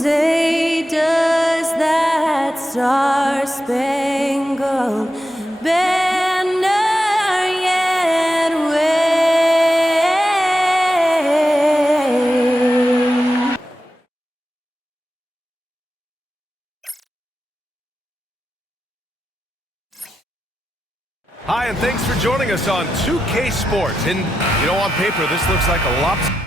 say, does that star-spangled banner yet wave? Hi, and thanks for joining us on 2K Sports. And, you know, on paper, this looks like a lopsided.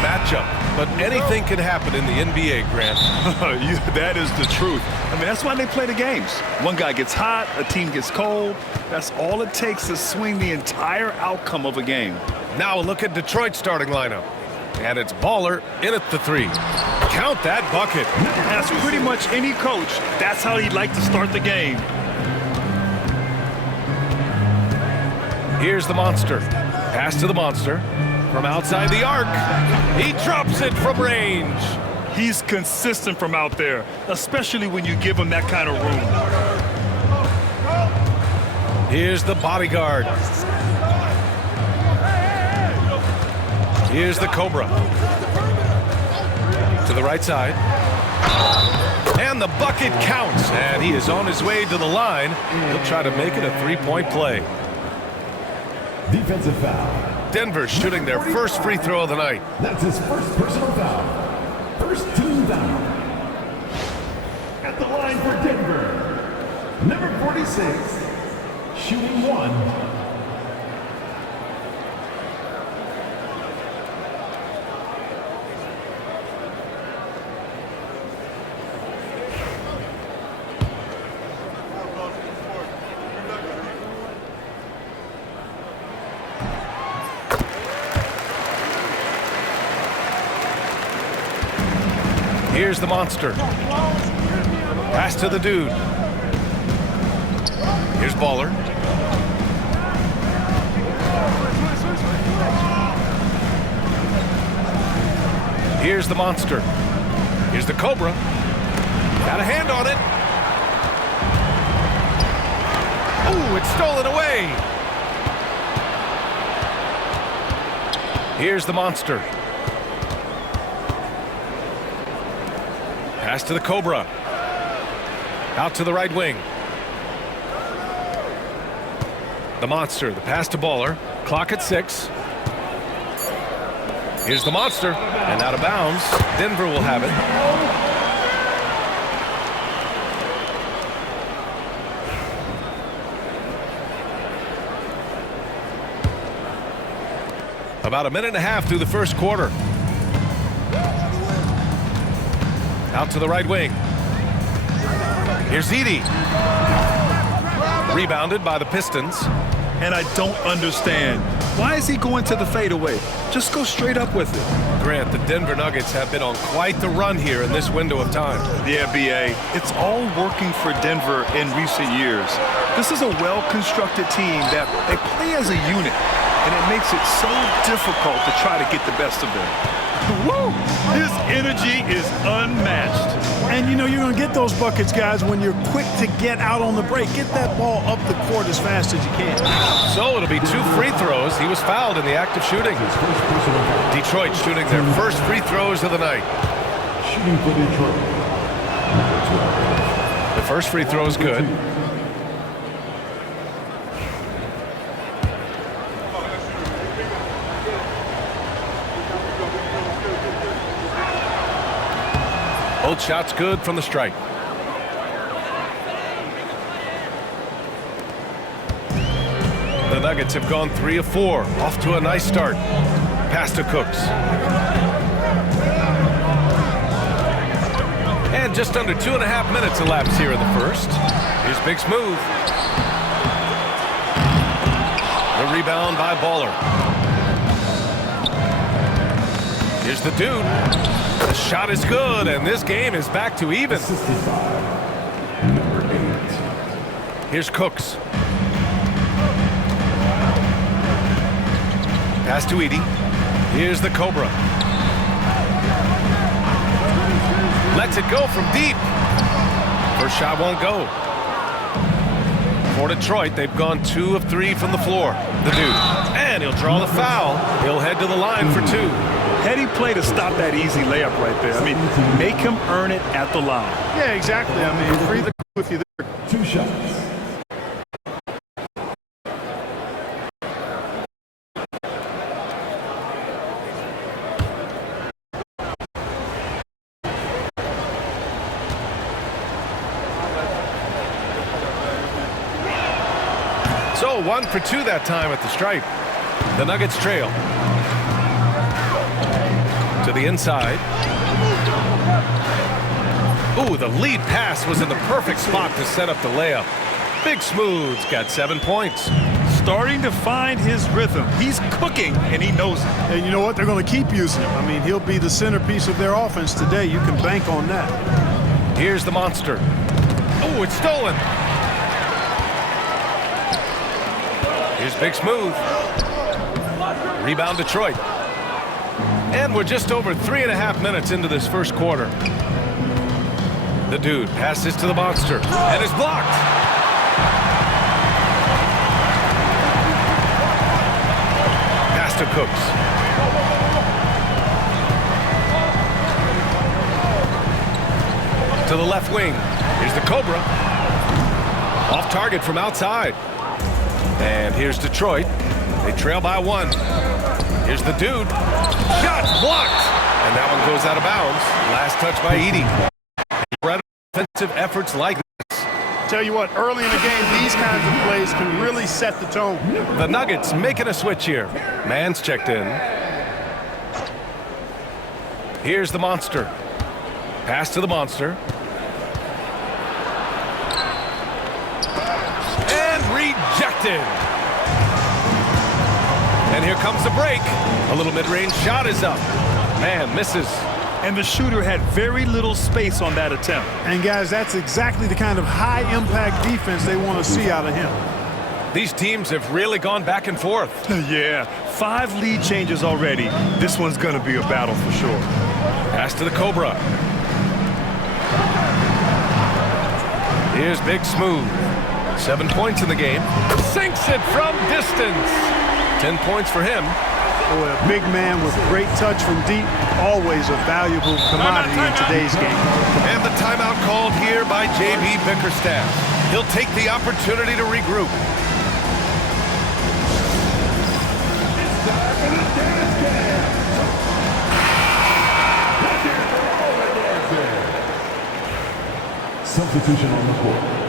Matchup, but anything can happen in the NBA, Grant. That is the truth. I mean, that's why they play the games. One guy gets hot, a team gets cold. That's all it takes to swing the entire outcome of a game. Now a look at Detroit's starting lineup. And it's Baller in at the three. Count that bucket. That's pretty much any coach. That's how he'd like to start the game. Here's the monster. Pass to the monster. From outside the arc, he drops it from range. He's consistent from out there, especially when you give him that kind of room. Here's the bodyguard. Here's the Cobra. To the right side. And the bucket counts, and he is on his way to the line. He'll try to make it a three-point play. Defensive foul. Denver shooting their first free throw of the night. That's his first personal foul. First team foul. At the line for Denver, number 46, shooting one. Here's the monster. Pass to the dude. Here's Baller. Here's the monster. Here's the Cobra. Got a hand on it. Ooh, it's stolen away. Here's the monster. Pass to the Cobra. Out to the right wing. The monster, the pass to Baller. Clock at 6. Here's the monster, and out of bounds. Denver will have it. About a minute and a half through the first quarter. Out to the right wing. Here's Edey. Rebounded by the Pistons. And I don't understand. Why is he going to the fadeaway? Just go straight up with it. Grant, the Denver Nuggets have been on quite the run here in this window of time. Yeah, B.A. It's all working for Denver in recent years. This is a well-constructed team that they play as a unit, and it makes it so difficult to try to get the best of them. Woo! His energy is unmatched. And you know you're going to get those buckets, guys, when you're quick to get out on the break. Get that ball up the court as fast as you can. So it'll be 2 free throws. He was fouled in the act of shooting. Detroit shooting their first free throws of the night. Shooting for Detroit. The first free throw is good. Both shots good from the strike. The Nuggets have gone 3 of 4. Off to a nice start. Pass to Cooks. And just under 2.5 minutes elapsed here in the first. Here's Big's move. The rebound by Baller. Here's the dude. The shot is good, and this game is back to even. Assisted by number 8. Here's Cooks. Pass to Edey. Here's the Cobra. Lets it go from deep. First shot won't go. For Detroit, they've gone 2 of 3 from the floor. The dude. And he'll draw the foul. He'll head to the line for 2. Heady play to stop that easy layup right there. I mean, make him earn it at the line. Yeah, exactly. I mean, free the with you there. 2 shots. So 1 for 2 that time at the stripe. The Nuggets trail. To the inside. Ooh, the lead pass was in the perfect spot to set up the layup. Big Smooth's got 7 points. Starting to find his rhythm. He's cooking, and he knows it. And you know what? They're going to keep using him. I mean, he'll be the centerpiece of their offense today. You can bank on that. Here's the monster. Oh, it's stolen. Here's Big Smooth. Rebound Detroit. And we're just over 3.5 minutes into this first quarter. The dude passes to the monster and is blocked. Pass to Cooks. To the left wing. Here's the Cobra. Off target from outside. And here's Detroit. They trail by 1. Here's the dude. Shot blocked. And that one goes out of bounds. Last touch by Edey. Offensive efforts like this. Tell you what, early in the game, these kinds of plays can really set the tone. The Nuggets making a switch here. Man's checked in. Here's the monster. Pass to the monster. And rejected. And here comes the break. A little mid-range shot is up. Man misses. And the shooter had very little space on that attempt. And guys, that's exactly the kind of high-impact defense they want to see out of him. These teams have really gone back and forth. Yeah, 5 lead changes already. This one's going to be a battle for sure. Pass to the Cobra. Here's Big Smooth. 7 points in the game. Sinks it from distance. 10 points for him. Boy, a big man with great touch from deep, always a valuable commodity in today's game. And the timeout called here by J.B. Bickerstaff. He'll take the opportunity to regroup. Substitution on the court.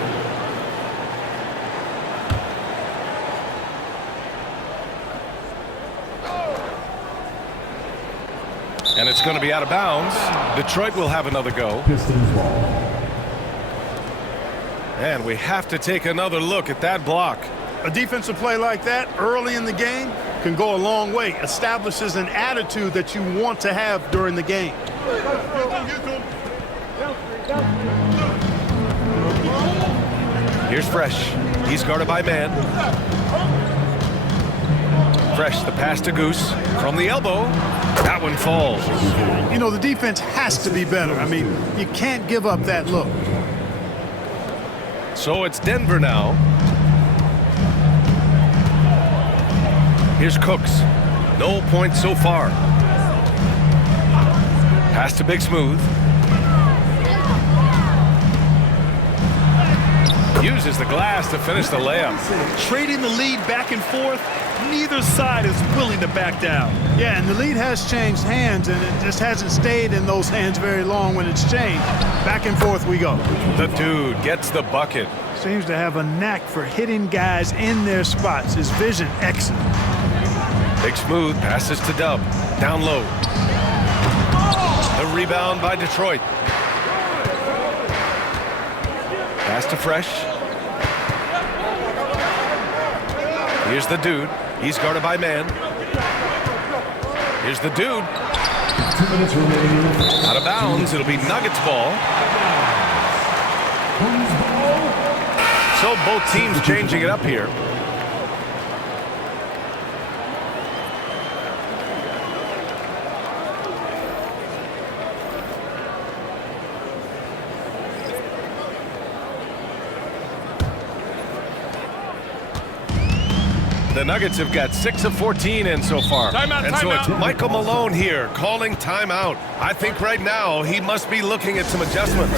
And it's going to be out of bounds. Detroit will have another go. Pistons ball. And we have to take another look at that block. A defensive play like that early in the game can go a long way. Establishes an attitude that you want to have during the game. Here's Fresh. He's guarded by man. Fresh, the pass to Goose. From the elbow. That one falls. You know, the defense has to be better. I mean, you can't give up that look. So it's Denver now. Here's Cooks. No points so far. Pass to Big Smooth. Uses the glass to finish the layup. Trading the lead back and forth, neither side is willing to back down. Yeah, and the lead has changed hands, and it just hasn't stayed in those hands very long when it's changed. Back and forth we go. The dude gets the bucket. Seems to have a knack for hitting guys in their spots. His vision, excellent. Big Smooth passes to Dub. Down low. The rebound by Detroit. Pass to Fresh. Here's the dude. He's guarded by man. Here's the dude. 2 minutes remaining. Out of bounds. It'll be Nuggets ball. So both teams changing it up here. The Nuggets have got 6 of 14 in so far. Timeout, and so it's timeout. Michael Malone here calling timeout. I think right now he must be looking at some adjustments.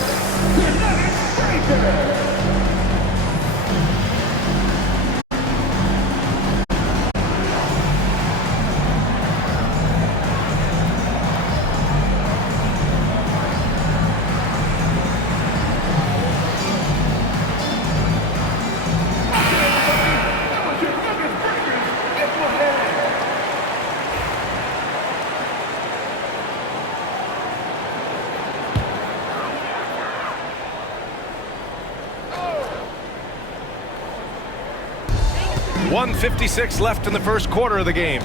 .156 left in the first quarter of the game.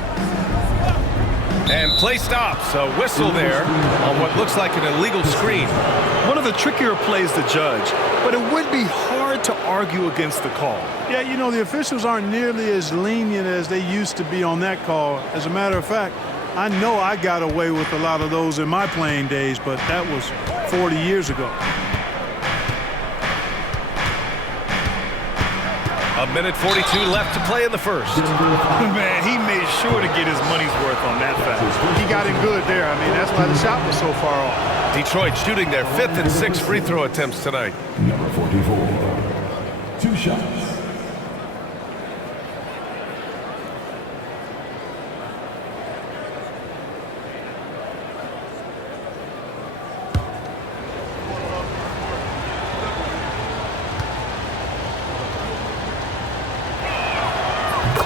And play stops. A whistle there on what looks like an illegal screen. One of the trickier plays to judge, but it would be hard to argue against the call. Yeah, you know, the officials aren't nearly as lenient as they used to be on that call. As a matter of fact, I know I got away with a lot of those in my playing days, but that was 40 years ago. A minute 42 left to play in the first. Man, he made sure to get his money's worth on that foul. He got in good there. I mean, that's why the shot was so far off. Detroit shooting their 5th and 6th free throw attempts tonight. Number 44. 2 shots.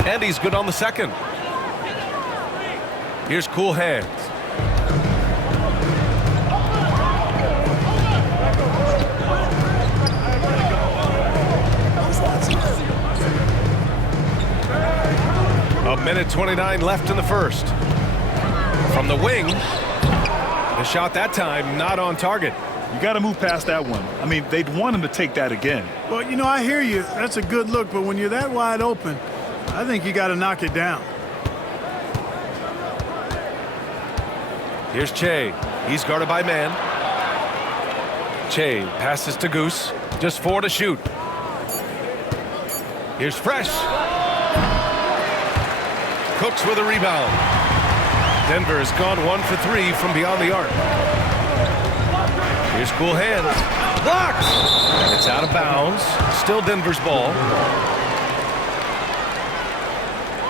And he's good on the second. Here's cool hands. A minute 29 left in the first. From the wing, the shot that time not on target. You got to move past that one. I mean, they'd want him to take that again. Well, you know, I hear you. That's a good look, but when you're that wide open, I think you got to knock it down. Here's Che. He's guarded by man. Che passes to Goose. Just 4 to shoot. Here's Fresh. Cooks with a rebound. Denver has gone 1 for 3 from beyond the arc. Here's cool hands. Blocked. It's out of bounds. Still Denver's ball.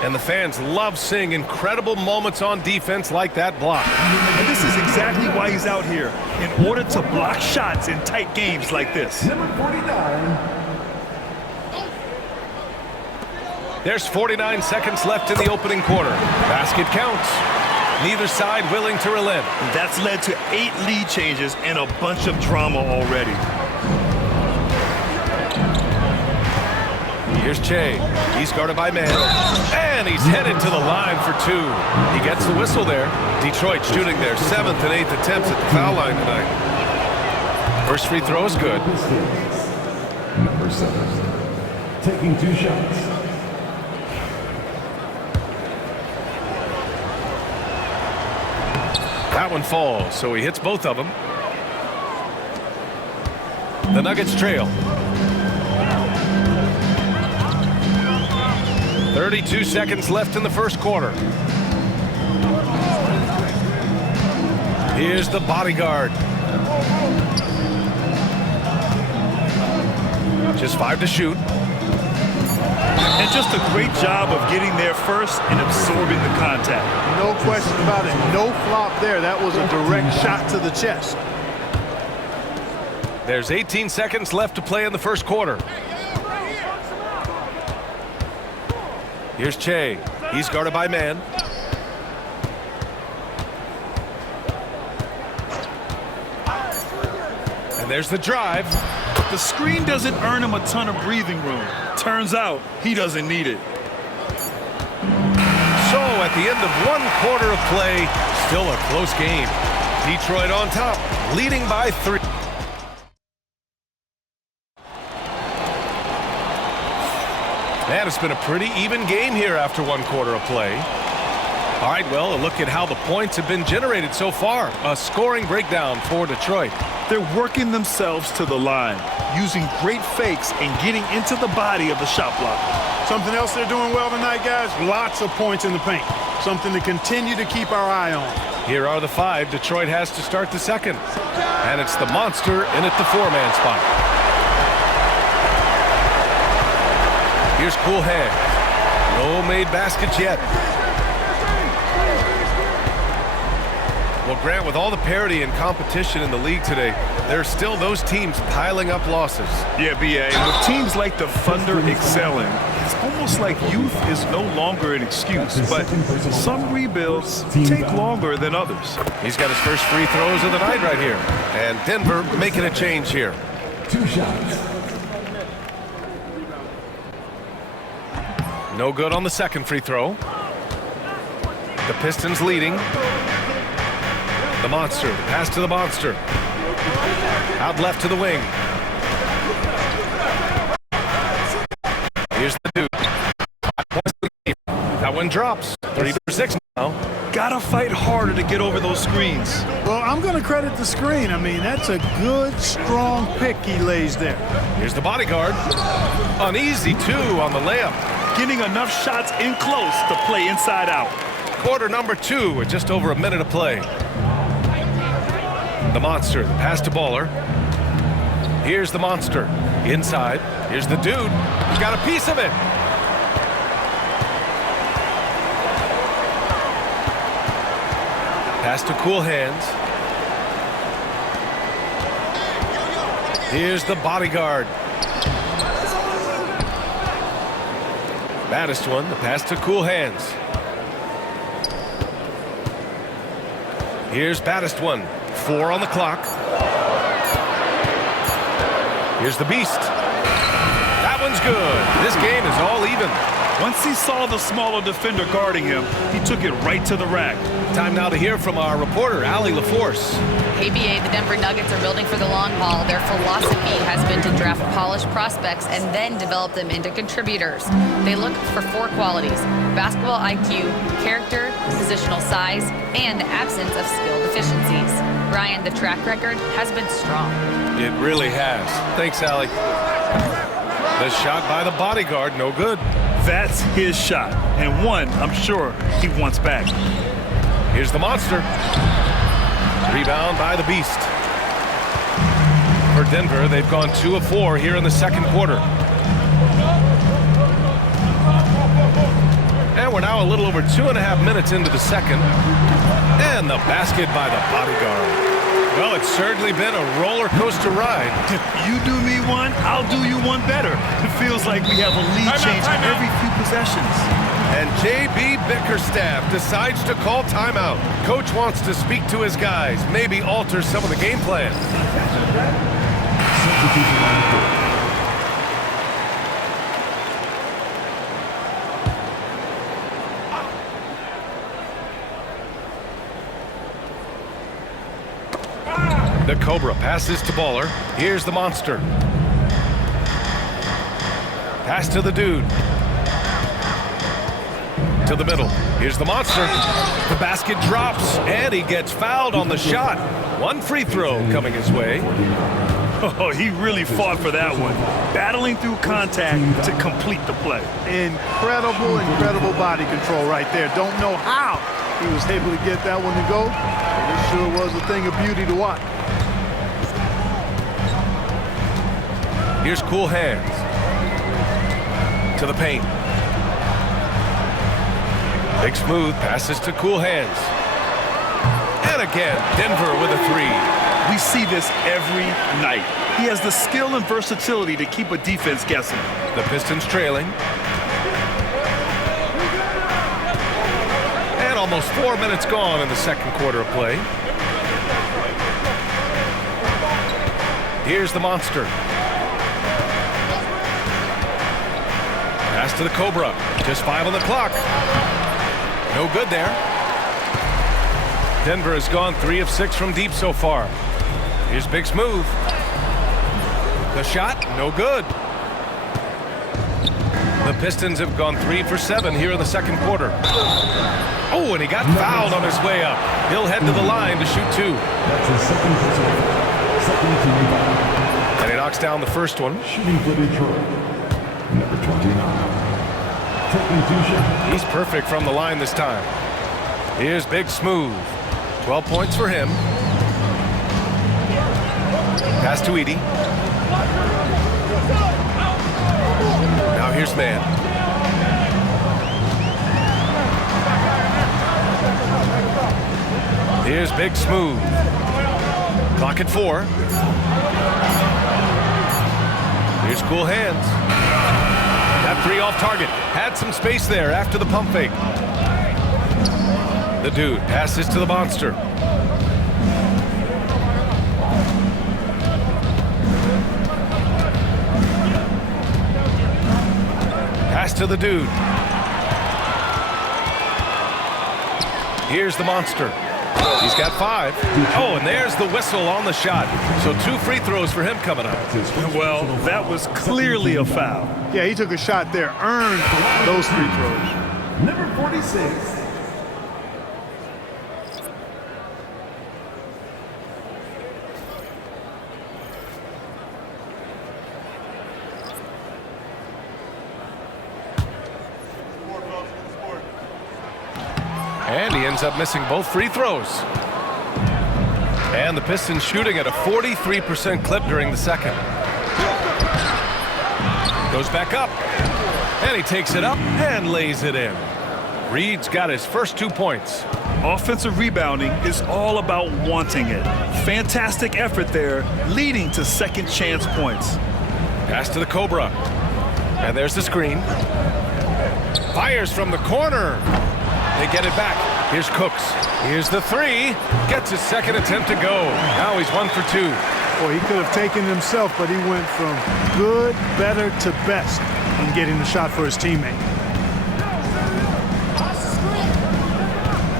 And the fans love seeing incredible moments on defense like that block. And this is exactly why he's out here, in order to block shots in tight games like this. Number 49. There's 49 seconds left in the opening quarter. Basket counts. Neither side willing to relent. That's led to 8 lead changes and a bunch of drama already. Here's Che. He's guarded by man. And he's headed to the line for 2. He gets the whistle there. Detroit shooting their 7th and 8th attempts at the foul line tonight. First free throw is good. Pistons. Number 7. Taking 2 shots. That one falls, so he hits both of them. The Nuggets trail. 32 seconds left in the first quarter. Here's the bodyguard. Just 5 to shoot. And just a great job of getting there first and absorbing the contact. No question about it. No flop there. That was a direct shot to the chest. There's 18 seconds left to play in the first quarter. Here's Che. He's guarded by man. And there's the drive. The screen doesn't earn him a ton of breathing room. Turns out he doesn't need it. So at the end of 1 quarter of play, still a close game. Detroit on top, leading by 3. And it's been a pretty even game here after 1 quarter of play. All right, well, a look at how the points have been generated so far. A scoring breakdown for Detroit. They're working themselves to the line, using great fakes and getting into the body of the shot block. Something else they're doing well tonight, guys, lots of points in the paint. Something to continue to keep our eye on. Here are the 5 Detroit has to start the second. And it's the monster in at the 4-man spot. Here's cool hands. No made baskets yet. Well, Grant, with all the parity and competition in the league today, there are still those teams piling up losses. Yeah, B.A. With teams like the Thunder excelling, it's almost like youth is no longer an excuse, but some rebuilds take longer than others. He's got his first free throws of the night right here. And Denver making a change here. 2 shots. No good on the second free throw. The Pistons leading. The monster, pass to the monster. Out left to the wing. Here's the dude. 5 points to the game. That one drops. 3 for 6 now. Gotta fight harder to get over those screens. Well, I'm going to credit the screen. I mean, that's a good, strong pick he lays there. Here's the bodyguard. Uneasy, 2 on the layup. Getting enough shots in close to play inside out. Quarter number 2 with just over a minute of play. The monster, the pass to Baller. Here's the monster. Inside. Here's the dude. He's got a piece of it. Pass to cool hands. Here's the bodyguard. Baddest one, the pass to cool hands. Here's baddest one. 4 on the clock. Here's the beast. That one's good. This game is all even. Once he saw the smaller defender guarding him, he took it right to the rack. Time now to hear from our reporter, Allie LaForce. KBA, the Denver Nuggets are building for the long haul. Their philosophy has been to draft polished prospects and then develop them into contributors. They look for 4 qualities: basketball IQ, character, positional size, and the absence of skill deficiencies. Brian, the track record has been strong. It really has. Thanks, Allie. The shot by the bodyguard, no good. That's his shot, and one I'm sure he wants back. Here's the monster. Rebound by the beast. For Denver, they've gone 2 of 4 here in the second quarter. And we're now a little over 2.5 minutes into the second. And the basket by the bodyguard. Well, it's certainly been a roller coaster ride. You do me one, I'll do you one better. It feels like we have a lead change every few possessions. And J.B. Bickerstaff decides to call timeout. Coach wants to speak to his guys, maybe alter some of the game plan. Substitution on the court. The Cobra passes to Baller. Here's the monster. Pass to the dude. To the middle. Here's the monster. The basket drops, and he gets fouled on the shot. 1 free throw coming his way. Oh, he really fought for that one. Battling through contact to complete the play. Incredible body control right there. Don't know how he was able to get that one to go. But it sure was a thing of beauty to watch. Here's cool hands. To the paint. Big smooth passes to cool hands. And again, Denver with a 3. We see this every night. He has the skill and versatility to keep a defense guessing. The Pistons trailing. And almost 4 minutes gone in the second quarter of play. Here's the monster. Pass to the Cobra. Just 5 on the clock. No good there. Denver has gone 3 of 6 from deep so far. Here's Big Smooth. The shot, no good. The Pistons have gone 3 for 7 here in the second quarter. Oh, and he got fouled on his way up. He'll head to the line to shoot 2. That's his second personal. Second team foul. And he knocks down the first one. Shooting for Detroit. Number 29. taking 2 shots. He's perfect from the line this time. Here's Big Smooth. 12 points for him. Pass to Edie. Now here's Man. Here's Big Smooth. Clock at 4. Here's Cool Hands. That 3 off target. Had some space there after the pump fake. The Dude passes to the Monster. Pass to the Dude. Here's the Monster. He's got 5. Oh, and there's the whistle on the shot. So 2 free throws for him coming up. Well, that was clearly a foul. Yeah, he took a shot there, earned those free throws. Number 46. And he ends up missing both free throws. And the Pistons shooting at a 43% clip during the second. Goes back up. And he takes it up and lays it in. Reed's got his first 2 points. Offensive rebounding is all about wanting it. Fantastic effort there, leading to second chance points. Pass to the Cobra. And there's the screen. Fires from the corner. They get it back. Here's Cooks. Here's the 3. Gets his second attempt to go. Now he's 1 for 2. Boy, he could have taken himself, but he went from good, better to best in getting the shot for his teammate.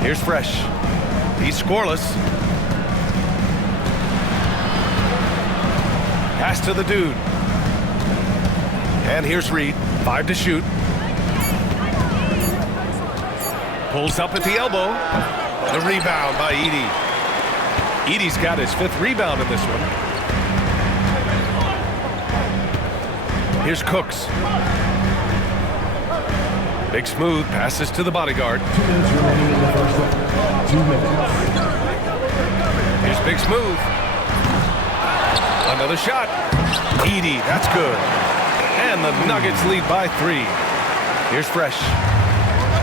Here's Fresh. He's scoreless. Pass to the Dude. And here's Reed. 5 to shoot. Pulls up at the elbow. The rebound by Edie. Edie's got his 5th rebound in this one. Here's Cooks. Big Smooth passes to the bodyguard. 2 minutes remaining in the first half. 2 minutes. Here's Big Smooth. Another shot. Edie, that's good. And the Nuggets lead by 3. Here's Fresh.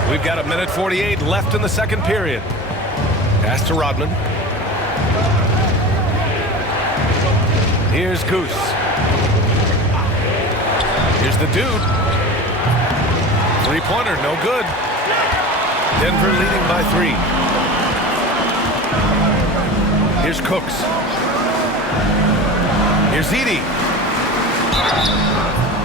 We've got 1:48 left in the second period. Pass to Rodman. Here's Goose. Here's the Dude. 3-pointer, no good. Denver leading by 3. Here's Cooks. Here's Edie.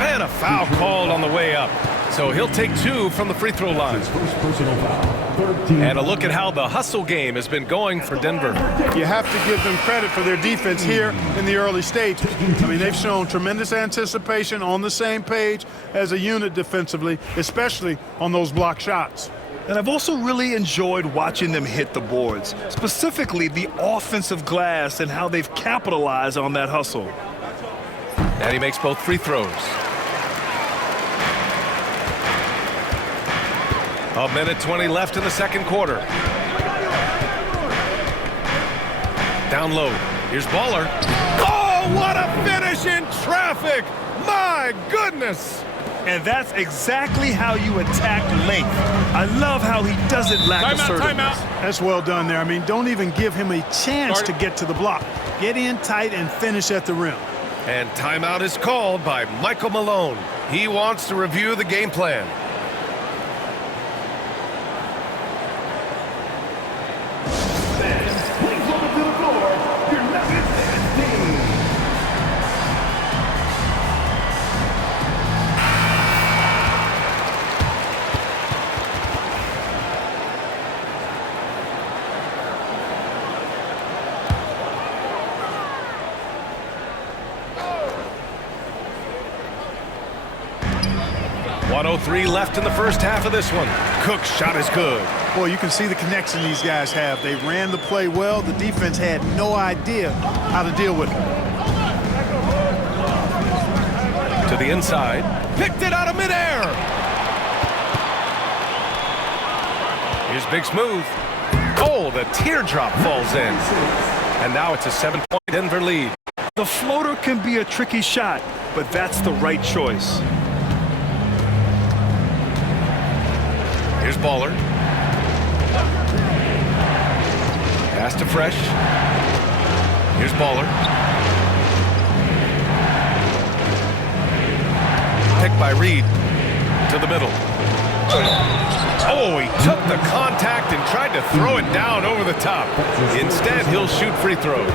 And a foul called on the way up. So he'll take 2 from the free throw line. First personal foul. 13. And a look at how the hustle game has been going for Denver. You have to give them credit for their defense here in the early stages. I mean, they've shown tremendous anticipation, on the same page as a unit defensively, especially on those block shots. And I've also really enjoyed watching them hit the boards, specifically the offensive glass and how they've capitalized on that hustle. And he makes both free throws. 1:20 left in the second quarter. Down low. Here's Baller. Oh, what a finish in traffic! My goodness! And that's exactly how you attack length. I love how he doesn't lack assertiveness. That's well done there. I mean, don't even give him a chance to get to the block. Get in tight and finish at the rim. And timeout is called by Michael Malone. He wants to review the game plan. Please welcome to the floor your Nuggets team. .103 left in the first half of this one. Cook's shot is good. Boy, you can see the connection these guys have. They ran the play well. The defense had no idea how to deal with it. To the inside. Picked it out of midair. Here's Big Smooth. Oh, the teardrop falls in. And now it's a 7-point Denver lead. The floater can be a tricky shot, but that's the right choice. Here's Baller. Pass to Fresh. Here's Baller. Picked by Reed to the middle. Oh, he took the contact and tried to throw it down over the top. Instead, he'll shoot free throws.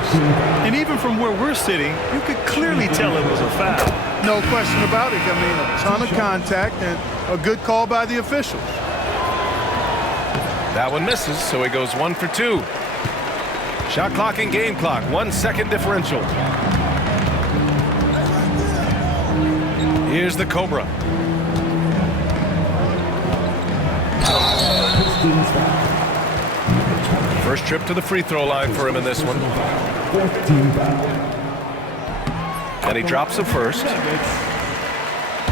And even from where we're sitting, you could clearly tell it was a foul. No question about it. I mean, a ton of contact and a good call by the officials. That one misses, so he goes 1 for 2. Shot clock and game clock, 1 second differential. Here's the Cobra. Pistons foul. First trip to the free throw line for him in this one. 14 foul. And he drops the first. Nuggets.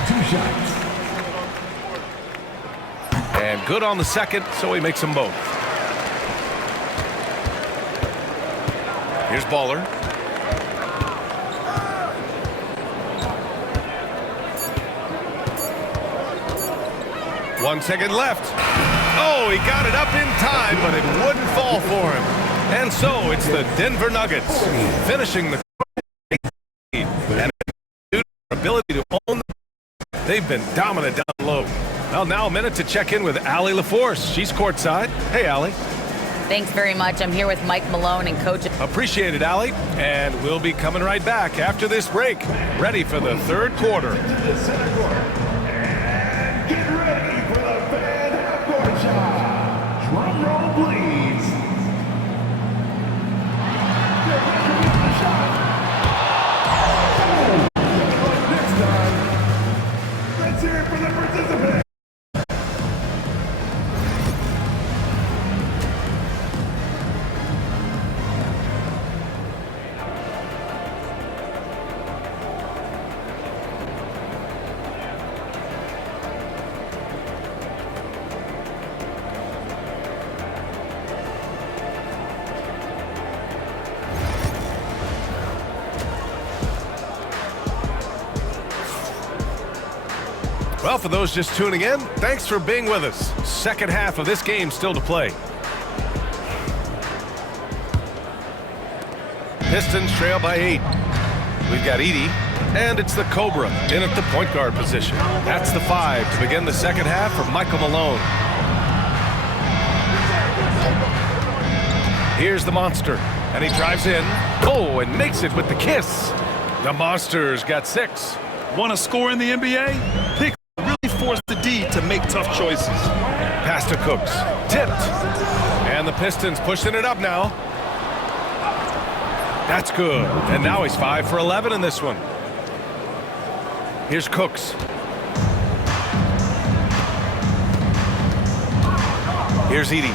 2 shots. And good on the second, so he makes them both. Here's Baller. One second left. Oh, he got it up in time, but it wouldn't fall for him. And so it's the Denver Nuggets finishing the lead. And their ability to own the they've been dominant down low. Well, now a minute to check in with Allie LaForce. She's courtside. Hey, Allie. Thanks very much. I'm here with Mike Malone and Coach. Appreciate it, Allie. And we'll be coming right back after this break. Ready for the third quarter. To the center court. And get ready for the fan half-court shot. Drum roll, please. Get ready for the shot. Next time, let's hear it for the participants. Well, for those just tuning in, thanks for being with us. Second half of this game still to play. Pistons trail by 8. We've got Edey, and it's the Cobra in at the point guard position. That's the 5 to begin the second half for Michael Malone. Here's the Monster, and he drives in. Oh, and makes it with the kiss. The Monster's got 6. Want to score in the NBA? Pick really force the D to make tough choices. Pass to Cooks. Tipped. And the Pistons pushing it up now. That's good. And now he's 5 for 11 in this one. Here's Cooks. Here's Edey.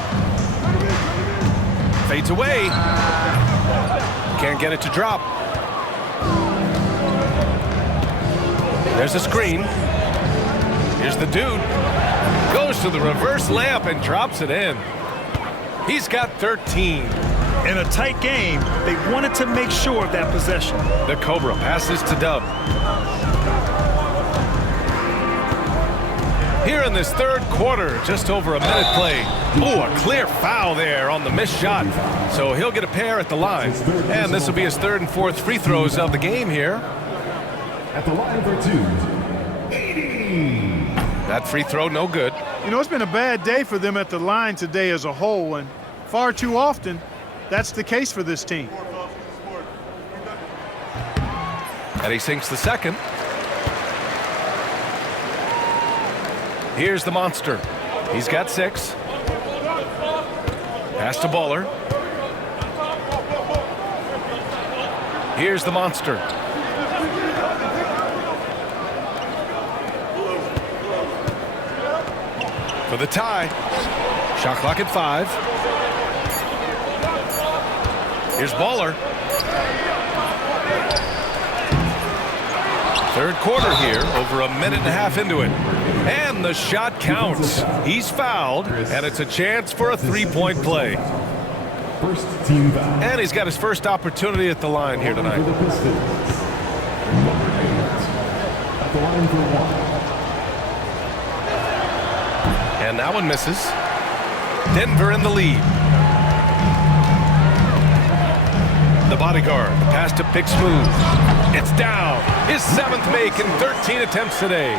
Fades away. Can't get it to drop. There's a screen. Here's the dude. Goes to the reverse layup and drops it in. He's got 13. In a tight game, they wanted to make sure of that possession. The Cobra passes to Dub. Here in this third quarter, just over a minute play. Oh, a clear foul there on the missed shot. So he'll get a pair at the line. And this will be his third and fourth free throws of the game here. At the line for 2, Edey. That free throw, no good. You know, it's been a bad day for them at the line today as a whole, and far too often, that's the case for this team. And he sinks the second. Here's the Monster. He's got 6. Pass to Baller. Here's the Monster. For the tie. Shot clock at 5. Here's Baller. Third quarter here, over a minute and a half into it. And the shot counts. He's fouled, and it's a chance for a three-point play. First team foul. And he's got his first opportunity at the line here tonight. For the Pistons. Number 8 at the line for one. And that one misses. Denver in the lead. The bodyguard, pass to Big Smooth. It's down. His 7th make in 13 attempts today.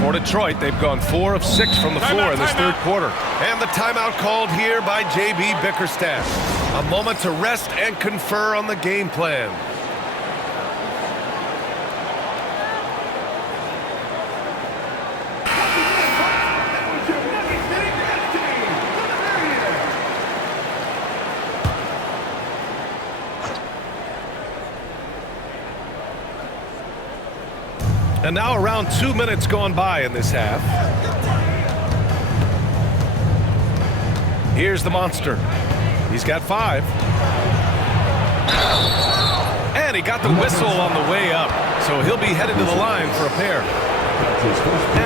For Detroit, they've gone 4 of 6 from the floor in this third quarter. And the timeout called here by J.B. Bickerstaff. A moment to rest and confer on the game plan. And now around 2 minutes gone by in this half. Here's the monster. He's got 5. And he got the whistle on the way up. So he'll be headed to the line for a pair.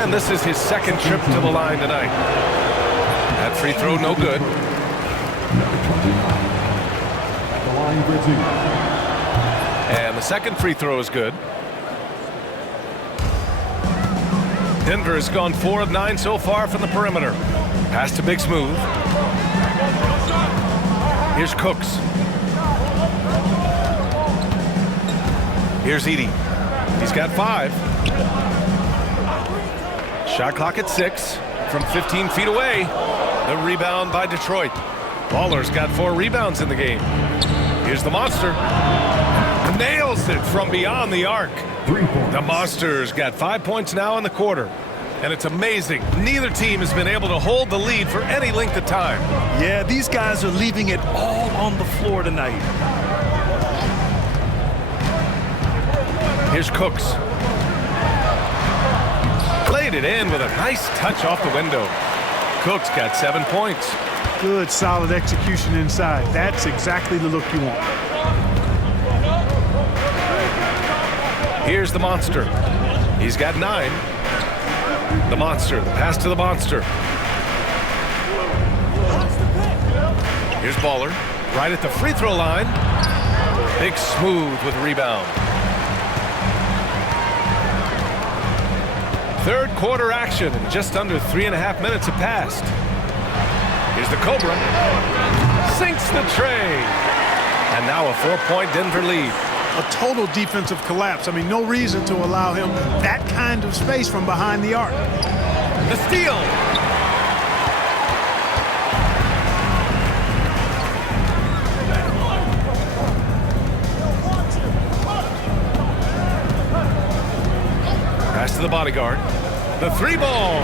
And this is his second trip to the line tonight. That free throw no good. Number 29 at the line for 2. And the second free throw is good. Denver has gone 4 of 9 so far from the perimeter. Pass to Big Smooth. Here's Cooks. Here's Edey. He's got 5. Shot clock at 6 from 15 feet away. The rebound by Detroit. Baller's got 4 rebounds in the game. Here's the monster. Nails it from beyond the arc. 3 points. The Monsters got 5 points now in the quarter. And it's amazing. Neither team has been able to hold the lead for any length of time. Yeah, these guys are leaving it all on the floor tonight. Here's Cooks. Laid it in with a nice touch off the window. Cooks got 7 points. Good, solid execution inside. That's exactly the look you want. Here's the monster. He's got 9. The monster, the pass to the monster. Here's Baller, right at the free throw line. Big Smooth with a rebound. Third quarter action, and just under 3.5 minutes have passed. Here's the Cobra. Sinks the tray. And now a 4-point Denver lead. A total defensive collapse. I mean, no reason to allow him that kind of space from behind the arc. The steal. Pass to the bodyguard. The 3-ball.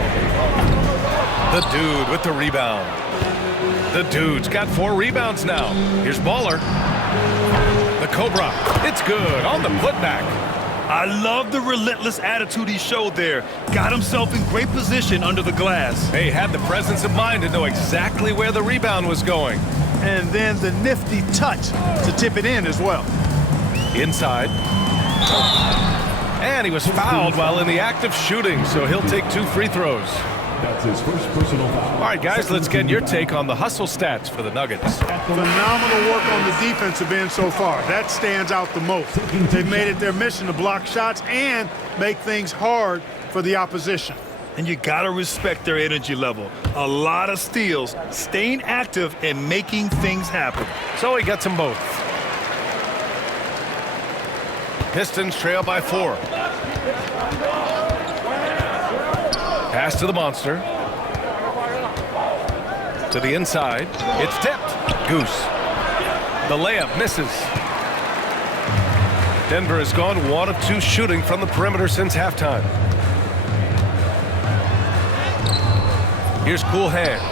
The dude with the rebound. The dude's got 4 rebounds now. Here's Baller. The Cobra. It's good on the putback. I love the relentless attitude he showed there. Got himself in great position under the glass. They had the presence of mind to know exactly where the rebound was going. And then the nifty touch to tip it in as well. Inside. And he was fouled while in the act of shooting, so he'll take 2 free throws. That's his first personal foul. All right, guys, let's get your take on the hustle stats for the Nuggets. Phenomenal work on the defensive end so far. That stands out the most. They've made it their mission to block shots and make things hard for the opposition. And you got to respect their energy level. A lot of steals, staying active, and making things happen. So he gets them both. Pistons trail by 4. Pass to the monster. To the inside. It's tipped. Goose. The layup misses. Denver has gone 1 of 2 shooting from the perimeter since halftime. Here's Cool Hands.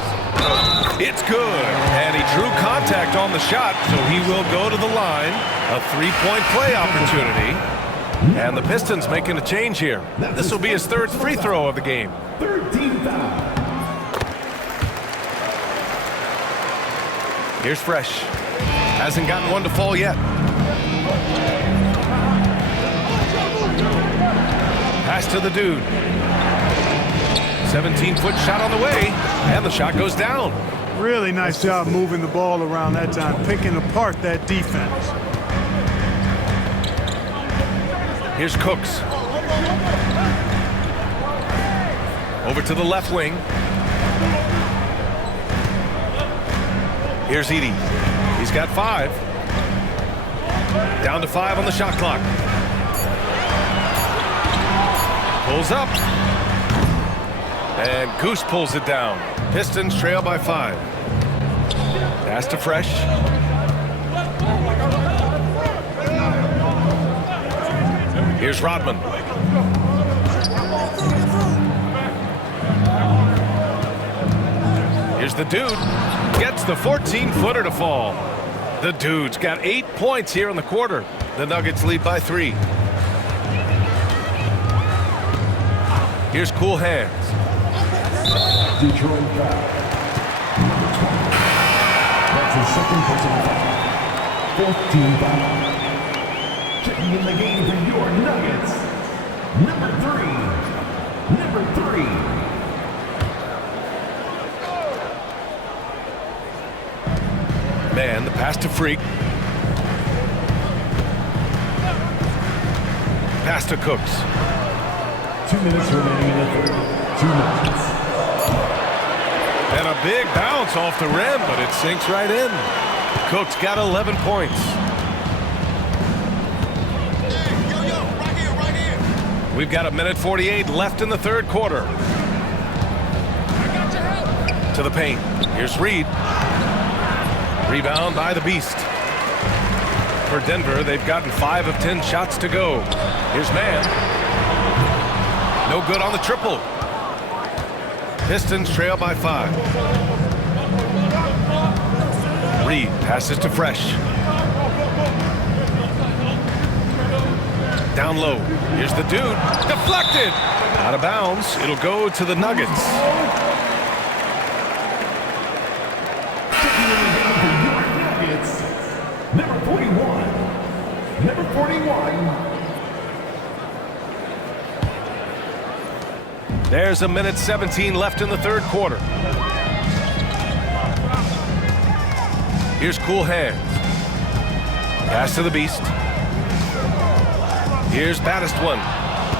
It's good. And he drew contact on the shot, so he will go to the line. A 3-point play opportunity. And the Pistons making a change here. This will be his 3rd free throw of the game. 3rd team foul. Here's Fresh. Hasn't gotten one to fall yet. Pass to the dude. 17-foot shot on the way, and the shot goes down. Really nice job moving the ball around that time, picking apart that defense. Here's Cooks. Over to the left wing. Here's Edey. He's got 5. Down to 5 on the shot clock. Pulls up. And Goose pulls it down. Pistons trail by 5. Pass to Fresh. Here's Rodman. Here's the dude. Gets the 14-footer to fall. The dude's got 8 points here in the quarter. The Nuggets lead by 3. Here's Cool Hands. Detroit foul. Number 20. That's his second personal foul. 4th team foul. Checking in the game for your Nuggets. Number 3. Number 3. Man, the pass to Freak. Pass to Cooks. 2 minutes remaining in the third. 2 minutes. And a big bounce off the rim, but it sinks right in. Cooks got 11 points. We've got 1:48 left in the third quarter. To the paint. Here's Reed. Rebound by the Beast. For Denver, they've gotten 5 of 10 shots to go. Here's Man. No good on the triple. Pistons trail by 5. Reed passes to Fresh. Down low. Here's the dude. Deflected. Out of bounds. It'll go to the Nuggets. Number 41. Number 41. There's 1:17 left in the third quarter. Here's Cool Hands. Pass to the Beast. Here's Baddest one.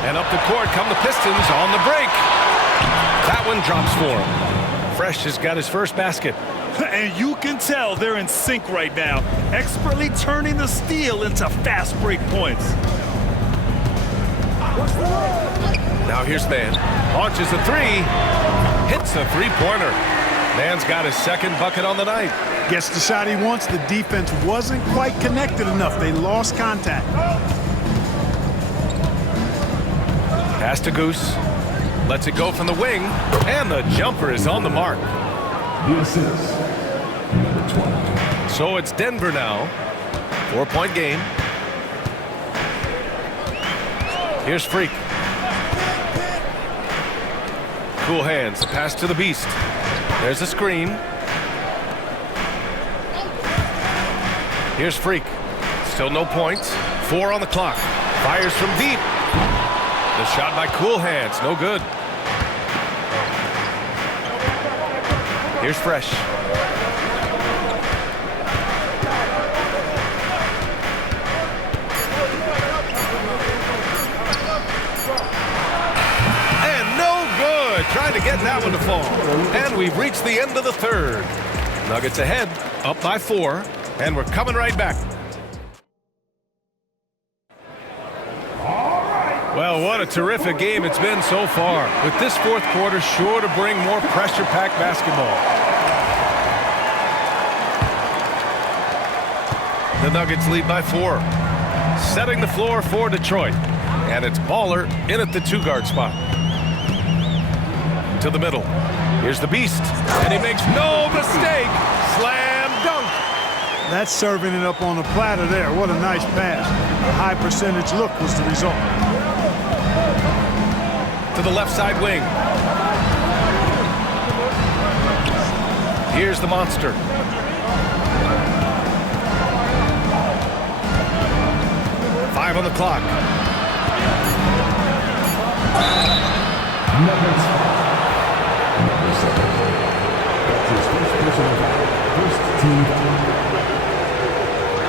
And up the court come the Pistons on the break. That one drops for him. Fresh has got his first basket. And you can tell they're in sync right now, expertly turning the steal into fast break points. Now here's Man. Launches a 3. Hits a three-pointer. Man's got his second bucket on the night. Gets the shot he wants. The defense wasn't quite connected enough. They lost contact. Pass to Goose. Lets it go from the wing. And the jumper is on the mark. The assist. Number 20. So it's Denver now. 4-point game. Here's Freak. Cool Hands. Pass to the Beast. There's a screen. Here's Freak. Still no points. 4 on the clock. Fires from deep. The shot by Cool Hands. No good. Here's Fresh. Trying to get that one to fall. And we've reached the end of the third. Nuggets ahead, up by 4, and we're coming right back. Well, what a terrific game it's been so far. With this fourth quarter sure to bring more pressure-packed basketball. The Nuggets lead by 4. Setting the floor for Detroit. And it's Baller in at the 2-guard spot. To the middle. Here's the Beast. And he makes no mistake. Slam dunk. That's serving it up on a platter there. What a nice pass. A high percentage look was the result. To the left side wing. Here's the monster. Five on the clock. Nuggets foul. Number 7. That's his first personal foul. First team foul.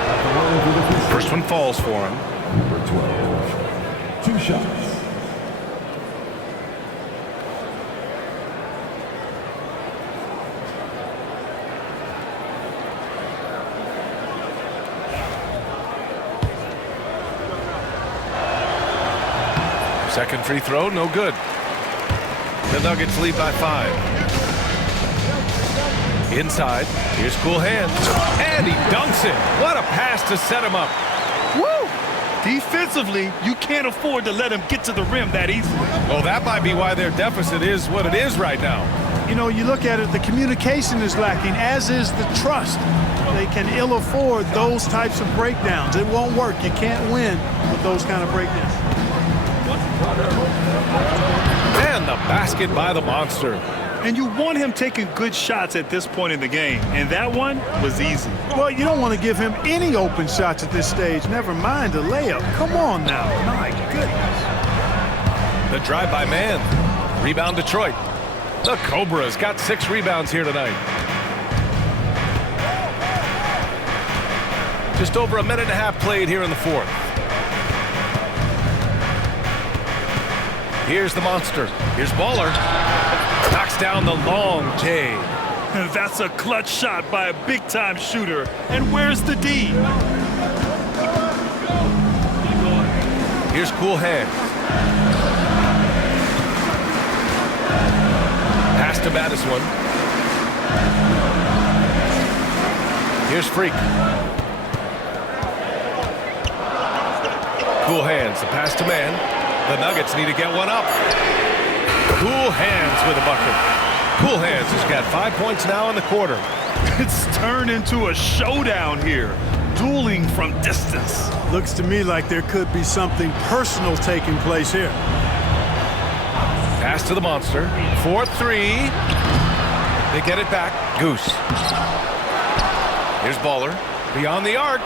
At the line for the Pistons. First one falls for him. Number 12. 2 shots. Second free throw, no good. The Nuggets lead by 5. Inside, here's Cool Hands, and he dunks it. What a pass to set him up. Woo! Defensively, you can't afford to let him get to the rim that easily. Well, that might be why their deficit is what it is right now. You know, you look at it, the communication is lacking, as is the trust. They can ill afford those types of breakdowns. It won't work. You can't win with those kind of breakdowns. And the basket by the monster. And you want him taking good shots at this point in the game, and that one was easy. Well, you don't want to give him any open shots at this stage, never mind a layup. Come on now. My goodness. The drive by man. Rebound Detroit. The Cobras got 6 rebounds here tonight. Just over a minute and a half played here in the 4th. Here's the monster. Here's Baller. Knocks down the long J. That's a clutch shot by a big-time shooter. And where's the D? Here's Cool Hands. Pass to Madison. Here's Freak. Cool Hands. The pass to man. The Nuggets need to get one up. Cool Hands with a bucket. Cool Hands has got 5 points now in the quarter. It's turned into a showdown here. Dueling from distance. Looks to me like there could be something personal taking place here. Pass to the monster. 4-3. They get it back. Goose. Here's Baller. Beyond the arc.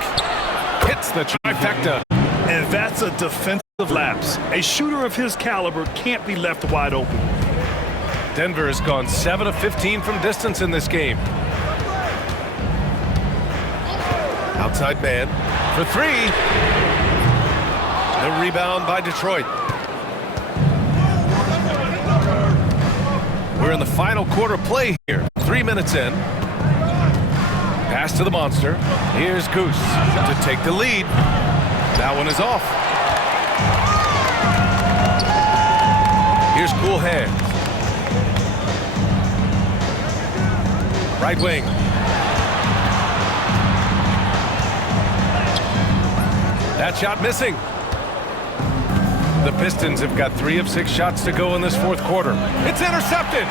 Hits the trifecta. And that's a defensive lapse. A shooter of his caliber can't be left wide open. Denver has gone 7 of 15 from distance in this game. Outside man for 3. The rebound by Detroit. We're in the final quarter play here. 3 minutes in. Pass to the monster. Here's Goose to take the lead. That one is off. Here's Cool Hands. Right wing. That shot missing. The Pistons have got 3 of 6 shots to go in this 4th quarter. It's intercepted.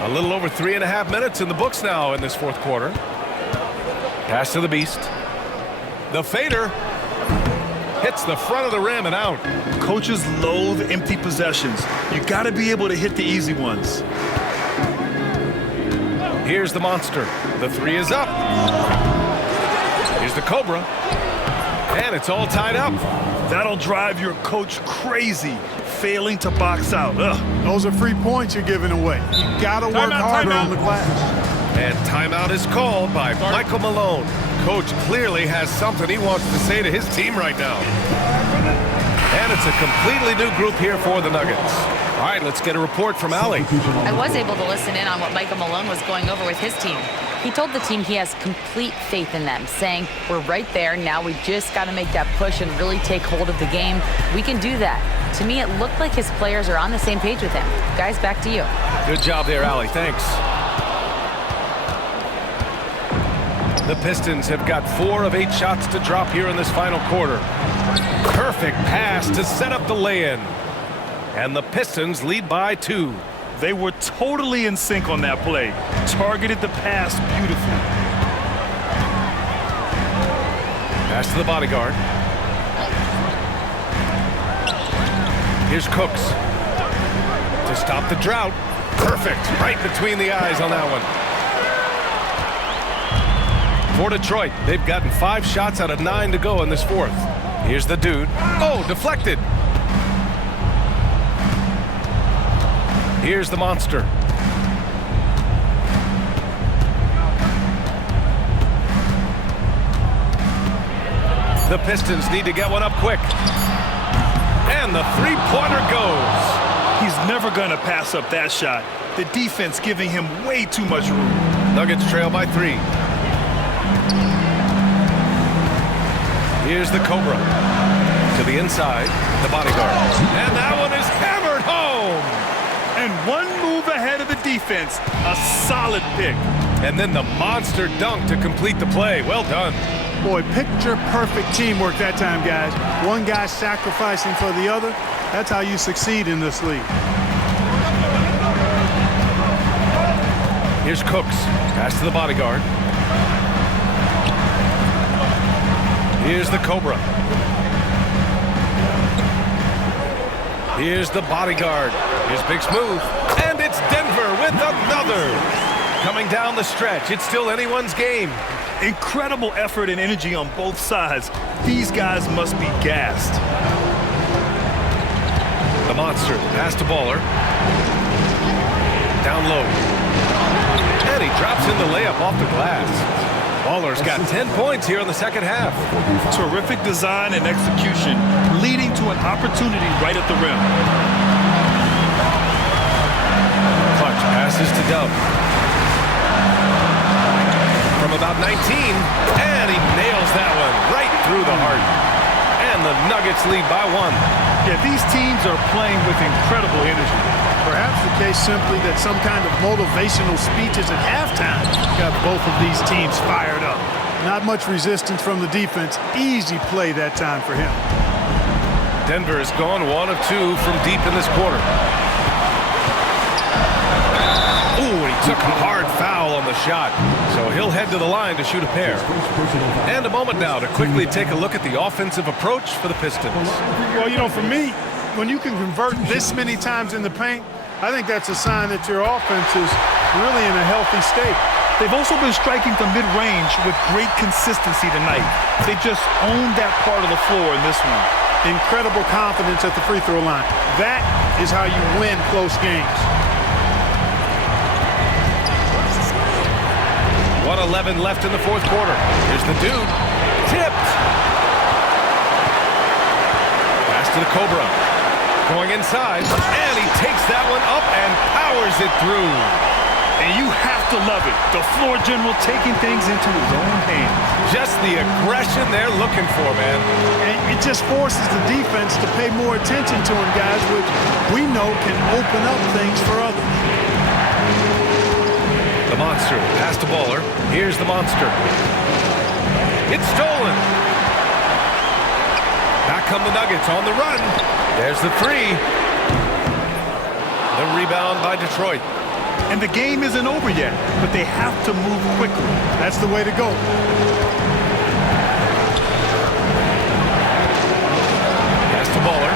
A little over 3.5 minutes in the books now in this 4th quarter. Pass to the Beast. The fader hits the front of the rim and out. Coaches loathe empty possessions. You got to be able to hit the easy ones. Here's the monster. The 3 is up. Here's the Cobra. And it's all tied up. That'll drive your coach crazy, failing to box out. Ugh. Those are free points you're giving away. You got to work harder on the glass. And timeout is called by Michael Malone. Coach clearly has something he wants to say to his team right now. And it's a completely new group here for the Nuggets. All right, let's get a report from Allie. I was able to listen in on what Michael Malone was going over with his team. He told the team he has complete faith in them, saying, we're right there. Now we just got to make that push and really take hold of the game. We can do that. To me, it looked like his players are on the same page with him. Guys, back to you. Good job there, Allie. Thanks. The Pistons have got 4 of 8 shots to drop here in this final quarter. Perfect pass to set up the lay-in. And the Pistons lead by 2. They were totally in sync on that play. Targeted the pass beautifully. Pass to the bodyguard. Here's Cooks. To stop the drought. Perfect. Right between the eyes on that one. For Detroit, they've gotten 5 shots out of 9 to go in this fourth. Here's the dude. Oh, deflected. Here's the monster. The Pistons need to get one up quick. And the three-pointer goes. He's never going to pass up that shot. The defense giving him way too much room. Nuggets trail by 3. Here's the Cobra. To the inside, the bodyguard. And that one is hammered home. And one move ahead of the defense. A solid pick. And then the monster dunk to complete the play. Well done. Boy, picture-perfect teamwork that time, guys. One guy sacrificing for the other. That's how you succeed in this league. Here's Cooks. Pass to the bodyguard. Here's the Cobra. Here's the bodyguard. Here's Big's move. And it's Denver with another. Coming down the stretch. It's still anyone's game. Incredible effort and energy on both sides. These guys must be gassed. The monster. Pass to Baller. Down low. And he drops in the layup off the glass. Baller's got 10 points here in the second half. Terrific design and execution, leading to an opportunity right at the rim. Clutch passes to Dub. From about 19, and he nails that one right through the heart. And the Nuggets lead by 1. Yeah, these teams are playing with incredible energy. Perhaps the case simply that some kind of motivational speeches at halftime got both of these teams fired up. Not much resistance from the defense. Easy play that time for him. Denver has gone 1 of 2 from deep in this quarter. Ooh, he took a hard foul on the shot. So he'll head to the line to shoot a pair. And a moment now to quickly take a look at the offensive approach for the Pistons. Well, you know, for me, when you can convert this many times in the paint, I think that's a sign that your offense is really in a healthy state. They've also been striking from mid-range with great consistency tonight. They just owned that part of the floor in this one. Incredible confidence at the free throw line. That is how you win close games. 1:11 left in the fourth quarter. Here's the dude. Tipped. Pass to the Cobra. Going inside. And he takes that one up and powers it through. And you have to love it. The floor general taking things into his own hands. Just the aggression they're looking for, man. And it just forces the defense to pay more attention to him, guys, which we know can open up things for others. The monster. Pass to Baller. Here's the monster. It's stolen. Back come the Nuggets on the run. There's the 3. The rebound by Detroit. And the game isn't over yet, but they have to move quickly. That's the way to go. Pass to Baller.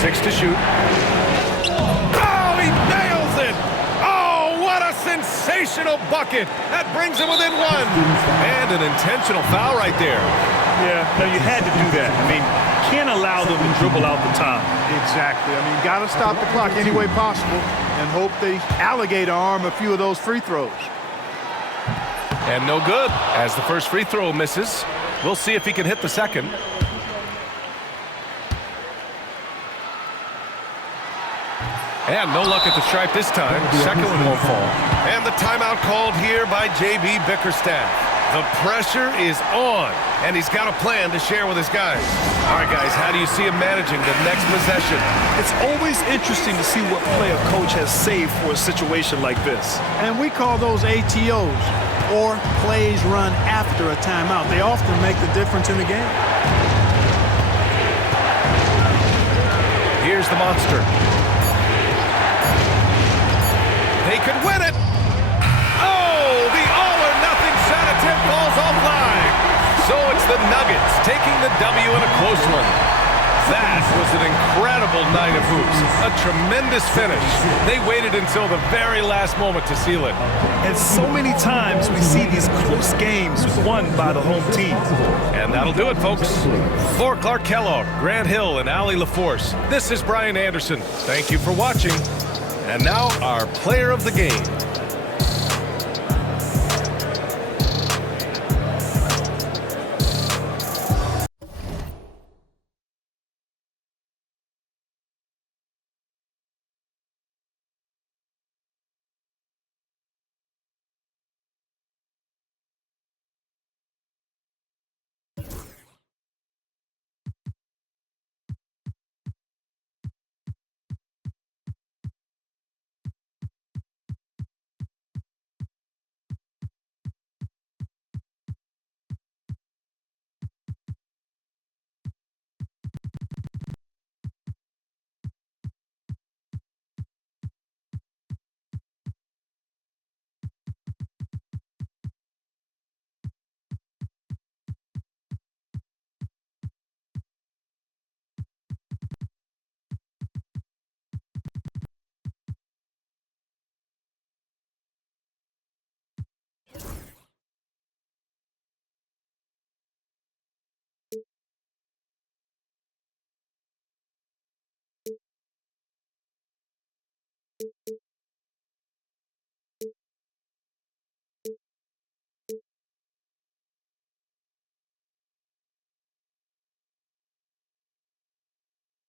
Six to shoot. Oh, he nails it! Oh, what a sensational bucket! That brings him within 1. And an intentional foul right there. Yeah, no, you had to do that. I mean, can't allow them to dribble out the time. Exactly. I mean, got to stop the clock any way possible and hope they alligator arm a few of those free throws. And no good, as the first free throw misses. We'll see if he can hit the second. And no luck at the stripe this time. Second one won't fall. And the timeout called here by J.B. Bickerstaff. The pressure is on, and he's got a plan to share with his guys. All right, guys, how do you see him managing the next possession? It's always interesting to see what play a coach has saved for a situation like this. And we call those ATOs, or plays run after a timeout. They often make the difference in the game. Here's the monster. They could win it. Oh, the all-or-nothing shot attempt falls offline. So it's the Nuggets taking the W in a close one. That This was an incredible night of hoops. A tremendous finish. They waited until the very last moment to seal it. And so many times we see these close games won by the home team. And that'll do it, folks. For Clark Kellogg, Grant Hill, and Allie LaForce, this is Brian Anderson. Thank you for watching. And now our player of the game.